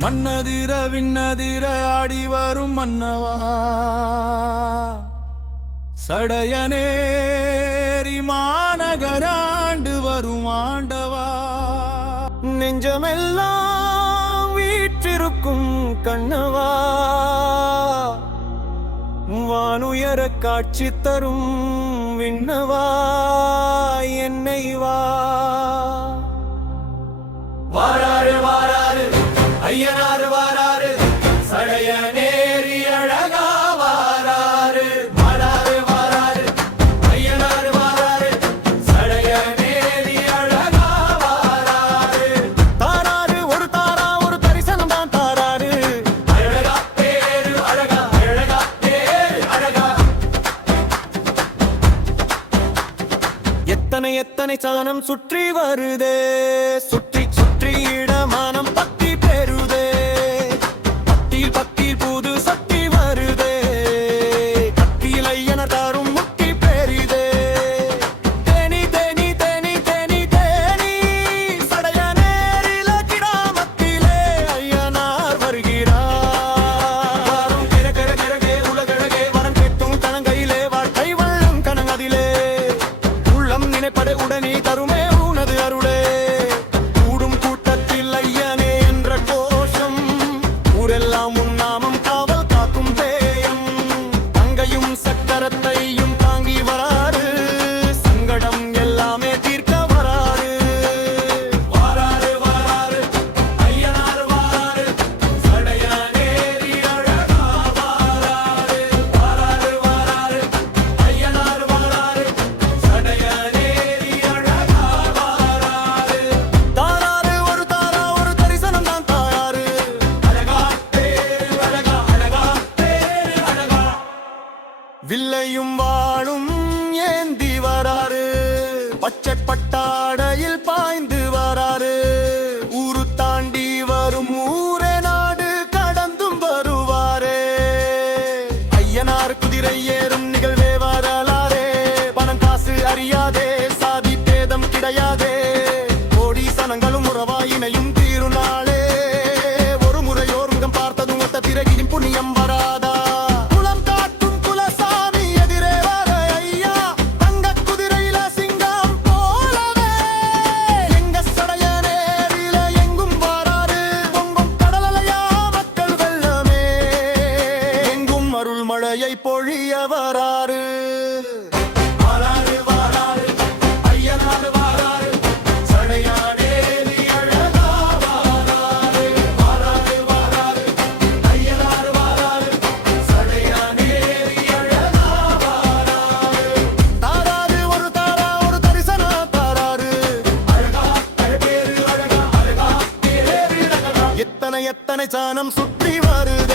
மன்னதிர விண்ணதிர ஆடி வரும் மன்னவா சடையனேரி மாநகராண்டு வரும் ஆண்டவா நெஞ்சமெல்லாம் வீற்றிருக்கும் கண்ணவா வானுயர காட்சி தரும் விண்ணவா என்னை வா வாராரு வாராரு ஐயனாரு வாராரு சடையனேரி அழகா வாராரு வாராரு வாராரு ஐயனாரு வாராரு சடையனேரி அழகா வாராரு தாராரு ஒரு தாரா ஒரு தரிசனம் தான் தாராரு அழகா பேரு அழகா அழகா பேரு அழகா எத்தனை எத்தனை சகனம் சுற்றி வருதே சுற்றி சுற்றி இடமானம் பத்தி பெறுதே பத்தியில் பத்தியில் புது சக்தி வருதே கத்தியில் ஐயன தாரும் முக்தி பெரிதே தேனி தேனி தேனி தேனி தேனி சடையனேரில கிராமத்திலே ஐயனார் வருகிறார் கிரகர கிரகே உலகழகே வரம் கேட்டும் கணங்கையிலே வாழ்க்கை வள்ளம் கணங்கதிலே உள்ளம் நினைப்பட உடனே தருமே உனது அருளே கூடும் கூட்டத்தில் ஐயனே என்ற கோஷம் ஊரெல்லாம் உன் நாமம் காவல் காக்கும் தேயம் தங்கையும் சக்கரத்தையும் தாங்கி வராரு சங்கடம் எல்லாமே தீர்க்க வராரு வாராரு வாராரு ஐயனார் வாராரு சடையனேரி அழகா வாராரு வாராரு வாராரு ஐயனார் வாராரு சடையனேரி அழகா வாராரு தாராரு ஒரு தாரா ஒரு தரிசனம் தான் தாராரு அழகா பேரு அழகா அழகா பேரு அழகா வில்லையும் வாளும் ஏந்தி வராரு பச்சை பட்டாடையில் பாய்ந்து வராரு ஊரு தாண்டி வரும் ஊரே நாடு கடந்தும் வருவாரே ஐயனார் குதிரை ஏறும் நிகழ்வே வரலாரே பணம் காசு அறியாதே சாதி பேதம் கிடையாதே கோடி சனங்களும் உறவாயினையும் தீருநாளே ஒரு முறையோர் முகம் பார்த்ததும் ஒத்த பிறகியும் புண்ணியம் வராதா குலம் காட்டும் குலசாமி எதிரே வர ஐயா தங்க குதிரையில சிங்கம் போலவே எங்க சடையனேரில எங்கும் வராரு பொங்கும் கடலையா மக்கள் வெள்ளமே எங்கும் அருள் மழையை பொழிய வராரு வாராரு வாராரு ஐயனார் வாராரு சடையனேரி அழகா வாராரு வாராரு வாராரு ஐயனார் வாராரு சடையனேரி அழகா வாராரு தாராரு ஒரு தாரா ஒரு தரிசனம் தாராரு அழகா பேரு அழகா அழகா பேரு அழகா எத்தனை எத்தனை சானம் சுற்றி வருது